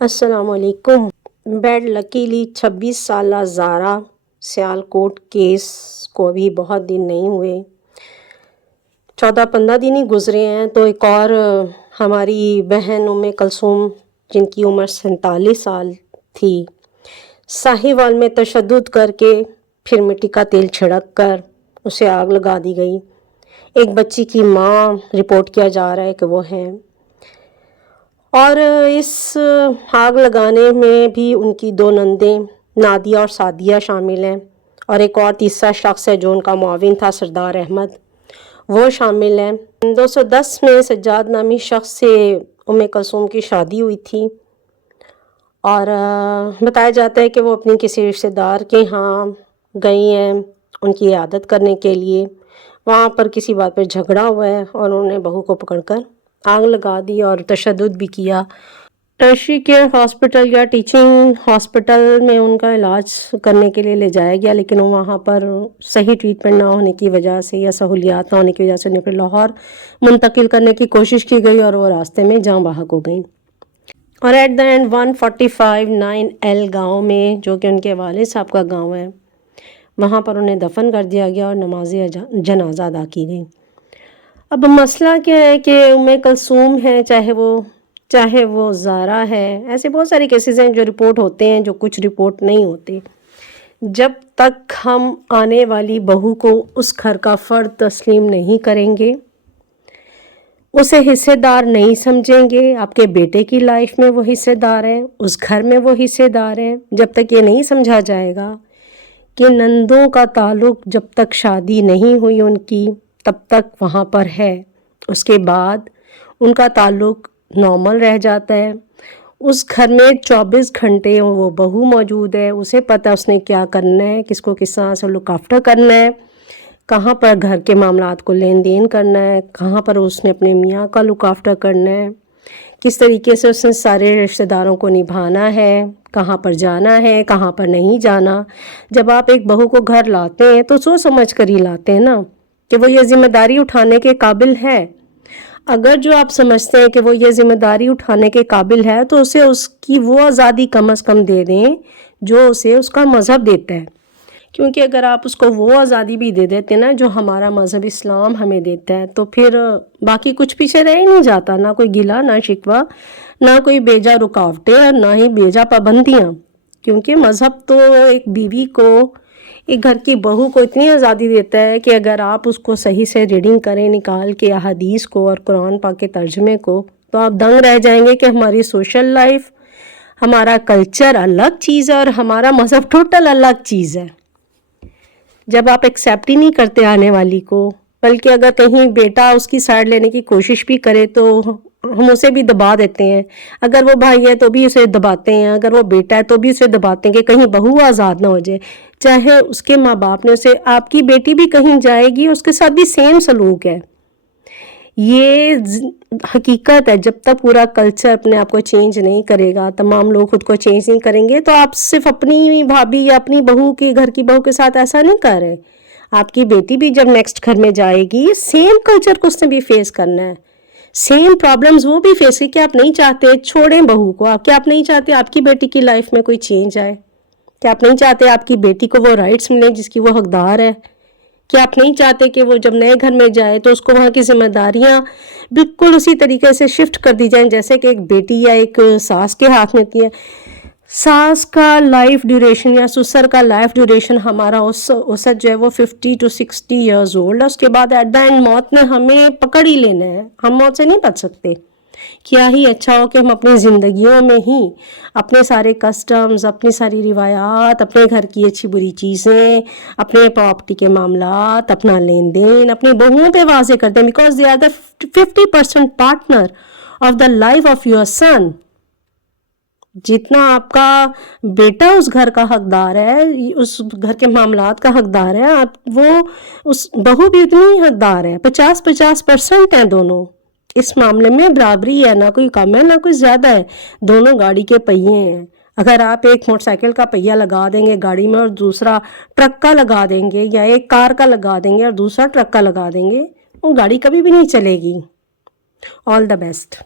السلام علیکم۔ Bed luckily 26 سالہ زارا سیالکوٹ کیس کو ابھی بہت دن نہیں ہوئے، 14-15 دن ہی گزرے ہیں، تو ایک اور ہماری بہن ام کلثوم جن کی عمر 47 سال تھی، ساہیوال میں تشدد کر کے پھر مٹی کا تیل چھڑک کر اسے آگ لگا دی گئی۔ ایک بچی کی ماں رپورٹ کیا جا رہا ہے کہ وہ ہیں، اور اس آگ لگانے میں بھی ان کی 2 نندیں نادیہ اور سعدیہ شامل ہیں، اور ایک اور تیسرا شخص ہے جو ان کا معاون تھا سردار احمد، وہ شامل ہیں۔ 210 میں سجاد نامی شخص سے ام کلثوم کی شادی ہوئی تھی، اور بتایا جاتا ہے کہ وہ اپنی کسی رشتہ دار کے ہاں گئی ہیں ان کی عیادت کرنے کے لیے۔ وہاں پر کسی بات پر جھگڑا ہوا ہے اور انہوں نے بہو کو پکڑ کر آگ لگا دی اور تشدد بھی کیا۔ ٹرشری کیئر ہاسپٹل یا ٹیچنگ ہاسپٹل میں ان کا علاج کرنے کے لیے لے جایا گیا، لیکن وہاں پر صحیح ٹریٹمنٹ نہ ہونے کی وجہ سے یا سہولیات نہ ہونے کی وجہ سے انہیں پھر لاہور منتقل کرنے کی کوشش کی گئی اور وہ راستے میں جاں بحق ہو گئیں، اور ایٹ دا اینڈ 145 9L گاؤں میں، جو کہ ان کے والد صاحب کا گاؤں ہے، وہاں پر انہیں دفن کر دیا گیا اور نماز جنازہ ادا کی گئی۔ اب مسئلہ کیا ہے کہ ام کلثوم ہے، چاہے وہ زارا ہے، ایسے بہت سارے کیسز ہیں جو رپورٹ ہوتے ہیں، جو کچھ رپورٹ نہیں ہوتے۔ جب تک ہم آنے والی بہو کو اس گھر کا فرد تسلیم نہیں کریں گے، اسے حصے دار نہیں سمجھیں گے، آپ کے بیٹے کی لائف میں وہ حصے دار ہے، اس گھر میں وہ حصے دار ہیں، جب تک یہ نہیں سمجھا جائے گا کہ نندوں کا تعلق جب تک شادی نہیں ہوئی ان کی تب تک وہاں پر ہے، اس کے بعد ان کا تعلق نارمل رہ جاتا ہے۔ اس گھر میں 24 گھنٹے وہ بہو موجود ہے، اسے پتہ اس نے کیا کرنا ہے، کس کو کس طرح سے لک آفٹر کرنا ہے، کہاں پر گھر کے معاملات کو لین دین کرنا ہے، کہاں پر اس نے اپنے میاں کا لک آفٹر کرنا ہے، کس طریقے سے اس نے سارے رشتہ داروں کو نبھانا ہے، کہاں پر جانا ہے، کہاں پر نہیں جانا۔ جب آپ ایک بہو کو گھر لاتے ہیں تو سوچ سمجھ کر ہی لاتے ہیں نا کہ وہ یہ ذمہ داری اٹھانے کے قابل ہے۔ اگر جو آپ سمجھتے ہیں کہ وہ یہ ذمہ داری اٹھانے کے قابل ہے تو اسے اس کی وہ آزادی کم از کم دے دیں جو اسے اس کا مذہب دیتا ہے، کیونکہ اگر آپ اس کو وہ آزادی بھی دے دیتے نا جو ہمارا مذہب اسلام ہمیں دیتا ہے، تو پھر باقی کچھ پیچھے رہ ہی نہیں جاتا، نہ کوئی گلہ، نہ شکوہ، نہ کوئی بیجا رکاوٹیں اور نہ ہی بیجا پابندیاں، کیونکہ مذہب تو ایک بیوی کو، ایک گھر کی بہو کو اتنی آزادی دیتا ہے کہ اگر آپ اس کو صحیح سے ریڈنگ کریں نکال کے احادیث کو اور قرآن پاک کے ترجمے کو، تو آپ دنگ رہ جائیں گے کہ ہماری سوشل لائف، ہمارا کلچر الگ چیز ہے اور ہمارا مذہب ٹوٹل الگ چیز ہے۔ جب آپ ایکسیپٹ ہی نہیں کرتے آنے والی کو، بلکہ اگر کہیں بیٹا اس کی سائڈ لینے کی کوشش بھی کرے تو ہم اسے بھی دبا دیتے ہیں، اگر وہ بھائی ہے تو بھی اسے دباتے ہیں، اگر وہ بیٹا ہے تو بھی اسے دباتے ہیں کہ کہیں بہو آزاد نہ ہو جائے، چاہے اس کے ماں باپ نے اسے، آپ کی بیٹی بھی کہیں جائے گی اس کے ساتھ بھی سیم سلوک ہے۔ یہ حقیقت ہے، جب تک پورا کلچر اپنے آپ کو چینج نہیں کرے گا، تمام لوگ خود کو چینج نہیں کریں گے، تو آپ صرف اپنی بھابھی یا اپنی بہو کی، گھر کی بہو کے ساتھ ایسا نہیں کر رہے۔ آپ کی بیٹی بھی جب نیکسٹ گھر میں جائے گی، سیم کلچر کو اس نے بھی فیس کرنا ہے، سیم پرابلمز وہ بھی فیس کی، کہ آپ نہیں چاہتے، چھوڑیں بہو کو، آپ کیا آپ نہیں چاہتے آپ کی بیٹی کی لائف میں کوئی چینج آئے؟ کیا آپ نہیں چاہتے آپ کی بیٹی کو وہ رائٹس ملیں جس کی وہ حقدار ہے؟ کیا آپ نہیں چاہتے کہ وہ جب نئے گھر میں جائے تو اس کو وہاں کی ذمہ داریاں بالکل اسی طریقے سے شفٹ کر دی جائیں جیسے کہ ایک بیٹی یا ایک ساس کے ہاتھ میں ہوتی ہے؟ ساس کا لائف ڈیوریشن یا سسر کا لائف ڈیوریشن ہمارا اوسط جو ہے وہ 50 to 60 ایئرز اولڈ ہے، اس کے بعد ایٹ دا اینڈ موت نے ہمیں پکڑ ہی لینا ہے، ہم موت سے نہیں بچ سکتے۔ کیا ہی اچھا ہو کہ ہم اپنی زندگیوں میں ہی اپنے سارے کسٹمز، اپنی ساری روایات، اپنے گھر کی اچھی بری چیزیں، اپنے پراپرٹی کے معاملات، اپنا لین دین اپنی بہوؤں پہ واضح کرتے ہیں، because they are the 50% partner of the life of your son. جتنا آپ کا بیٹا اس گھر کا حقدار ہے، اس گھر کے معاملات کا حقدار ہے، وہ اس بہو بھی اتنی ہی حقدار ہے، 50-50% ہیں دونوں۔ اس معاملے میں برابری ہے، نہ کوئی کم ہے نہ کوئی زیادہ ہے، دونوں گاڑی کے پہیے ہیں۔ اگر آپ ایک موٹر سائیکل کا پہیہ لگا دیں گے گاڑی میں اور دوسرا ٹرک کا لگا دیں گے، یا ایک کار کا لگا دیں گے اور دوسرا ٹرک کا لگا دیں گے، وہ گاڑی کبھی بھی نہیں چلے گی۔ آل دا بیسٹ۔